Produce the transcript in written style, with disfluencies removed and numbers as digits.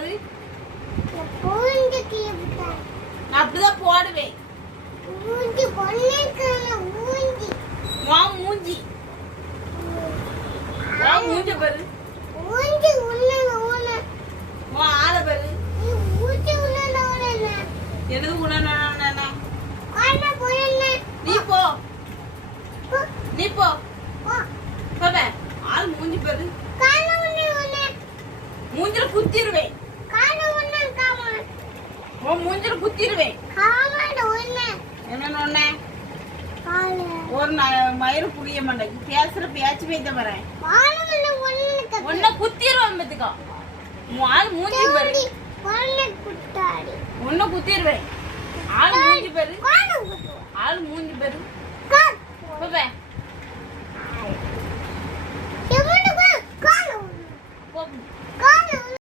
போடுறது? நான் அப்படிதான் போடுவேன். மூஞ்சி மூஞ்சி பாரு. ஆள பாரு. எனது உணனா நீ போ நீ போ பாபா. ஆள் மூஞ்சி பாரு. மூஞ்சில குத்திடுவேன். மூஞ்சில குத்திடுவேன். என்ன ஒரு மயிறு புரிய மாட்டேன். பேசுற பேச்சு பேத்த வரேன். ஒன்ன குத்திடுவேன். பத்துக்கோ ஆள் மூஞ்சி பாரு. ஒன்ன குத்திடுவேன். ஆள் மூஞ்சி பாரு. ஆள் மூஞ்சி பாரு.